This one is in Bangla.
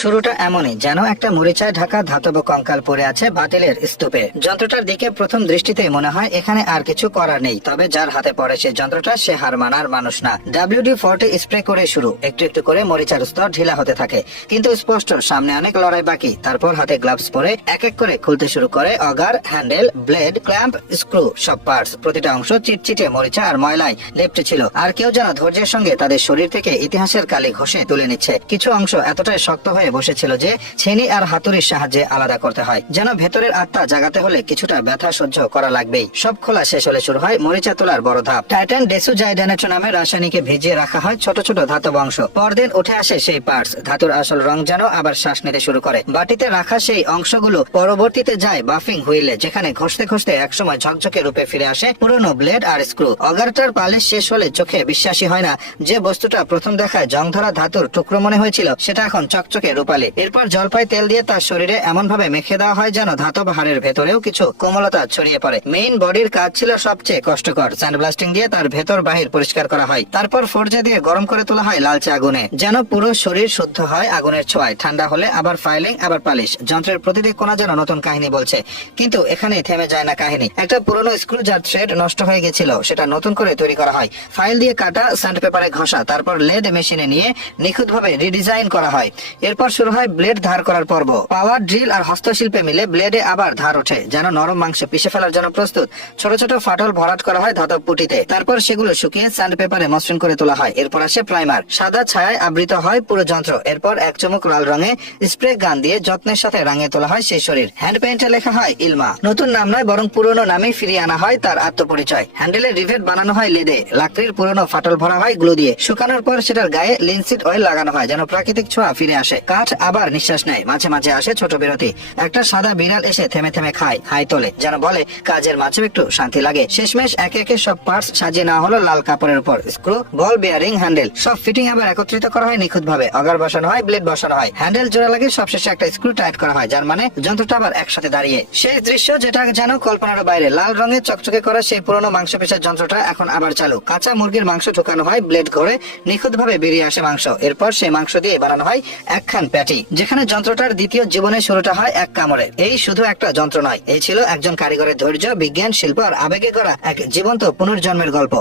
শুরুটা এমনই, যেন একটা মরিচায় ঢাকা ধাতব কঙ্কাল পড়ে আছে বাতিলের স্তূপে। যন্ত্রটার দিকে প্রথম দৃষ্টিতে মনে হয় এখানে আর কিছু করার নেই, তবে যার হাতে পড়ে সে যন্ত্রটা সে হার মানার মানুষ না। ডাব্লিউডি ফোর্টি স্প্রে করে শুরু, একটু একটু করে মরিচার স্তর ঢিলা হতে থাকে। কিন্তু স্পষ্ট, সামনে অনেক লড়াই বাকি, তারপর হাতে গ্লাভস পরে এক এক করে খুলতে শুরু করে auger, handle, blade, clamp, screw, সব পার্টস। প্রতিটা অংশ চিটচিটে মরিচা আর ময়লায় লেপ্টে ছিল, আর কেউ যেন ধৈর্যের সঙ্গে তাদের শরীর থেকে ইতিহাসের কালি ঘষে তুলে নিচ্ছে। কিছু অংশ এতটাই শক্ত হয়ে বসেছিল যে ছেনি আর হাতুড়ির সাহায্যে আলাদা করতে হয়। যেন ভেতরের আত্মা জাগাতে হলে কিছুটা ব্যথা সহ্য করা লাগবেই। সব খোলা শেষ হলে শুরু হয় মরিচা তোলার বড় ধাপ। টাইটান ডেসু ডেসুজাইডেনেটো নামে রাসায়নিকে ভিজিয়ে রাখা হয় ছোট ছোট ধাতব অংশ। পরদিন উঠে আসে সেই পার্টস ধাতুর আসল রং যেন আবার শ্বাস নিতে শুরু করে। বাটিতে রাখা সেই অংশগুলো পরবর্তীতে যায় বাফিং হুইলে, যেখানে ঘষতে ঘষতে একসময় ঝকঝকে রূপে ফিরে আসে পুরনো ব্লেড আর স্ক্রু। অগারটার পালিশ শেষ হলে চোখে বিশ্বাসী হয় না। যে বস্তুটা প্রথম দেখায় জং ধরা ধাতুর টুকরো মনে হয়েছিল, সেটা এখন চকচকে রূপালী। এরপর জলপাই তেল দিয়ে তার শরীরে এমন ভাবে মেখে দেওয়া হয় যেন ধাতব হাড়ের ভেতরেও কিছু কোমলতা ছড়িয়ে পড়ে। মেইন বডির কাজ ছিল সবচেয়ে কষ্টকর। স্যান্ড ব্লাস্টিং দিয়ে তার ভেতর বাহির পরিষ্কার করা হয়। তারপর ফোর্জা দিয়ে গরম করে তোলা হয় লালচে আগুনে। যেন পুরো শরীর শুদ্ধ হয় আগুনের ছোঁয়ায়। ঠান্ডা হলে আবার ফাইলিং আবার পালিশ। যন্ত্রের প্রতিটি কোণা যেন নতুন কাহিনী বলছে। কিন্তু এখানে থেমে যায় না কাহিনী। একটা পুরনো স্ক্রু যার থ্রেড নষ্ট হয়ে গেছিল, সেটা নতুন করে তৈরি করা হয়। ফাইল দিয়ে কাটা স্যান্ড পেপারে ঘষা, তারপর লেড মেশিনে নিয়ে নিখুঁতভাবে রিডিজাইন করা হয়। এরপর শুরু হয় ব্লেড ধার করার পর্ব। পাওয়ার, ড্রিল আর হস্তশিল্পে মিলে ব্লেডে আবার ধার ওঠে, যেন নরম মাংস পিষে ফেলার জন্য প্রস্তুত। ছোট ছোট ফাটল ভরাট করা হয় ধাতব পুটিতে। তারপর সেগুলো শুকিয়ে স্যান্ড পেপারে মসৃণ করে তোলা হয়। এরপর আসে প্রাইমার সাদা ছায়ায় আবৃত হয় পুরো যন্ত্র। এরপর এক চমক লাল রঙে স্প্রে গান দিয়ে যত্নের সাথে রাঙিয়ে তোলা হয় সেই শরীর। হ্যান্ড পেইন্টে লেখা হয় ইলমা। নতুন নাম নয়, বরং পুরনো নামে ফিরিয়ে আনা হয় তার আত্মপরিচয়। হ্যান্ডেলের রিভেট বানানো হয় লেদে। লাকড়ির পুরনো ফাটল ভরা হয় গ্লু দিয়ে। শুকানোর পর সেটার গায়ে লিনসিড অয়েল লাগানো হয়, যেন প্রাকৃতিক ছোঁয়া ফিরে আসে। কাঠ আবার নিঃশ্বাস নেয়। মাঝে মাঝে আসে ছোট বিরতি। একটা সাদা বিড়াল এসে থেমে থেমে খায়, হাই তোলে, যেন বলে, কাজের মাঝেও একটু শান্তি লাগে। শেষমেশ একে একে সব পার্টস সাজিয়ে নেওয়া হলো লাল কাপড়ের উপর। স্ক্রু বল বেয়ারিং হ্যান্ডেল সব ফিটিং আবার একত্রিত করা হয় নিখুঁত ভাবে অগার বসানো হয় ব্লেড বসানো হয়। হ্যান্ডেল জোড়া লাগে সবশেষে একটা স্ক্রু টাইট করা হয়, যার মানে যন্ত্রটা আবার একসাথে দাঁড়িয়ে। সেই দৃশ্য যেটা যেন কল্পনার বাইরে। লাল রঙের চকচকে করা সেই পুরনো মাংস পেশার যন্ত্রটা এখন আবার চালু। কাঁচা মুরগির মাংস ঢোকানো হয় ব্লেড ঘরে নিখুঁত ভাবে বেরিয়ে আসে মাংস। এরপর সেই মাংস দিয়ে বানানো হয় একখান প্যাটি, যেখানে যন্ত্রটার দ্বিতীয় জীবনের শুরুটা হয় এক কামড়ে। এই শুধু একটা যন্ত্র নয়, এই ছিল একজন কারিগরের ধৈর্য, বিজ্ঞান, শিল্প আর আবেগে করা এক জীবন্ত পুনর্জন্মের গল্প।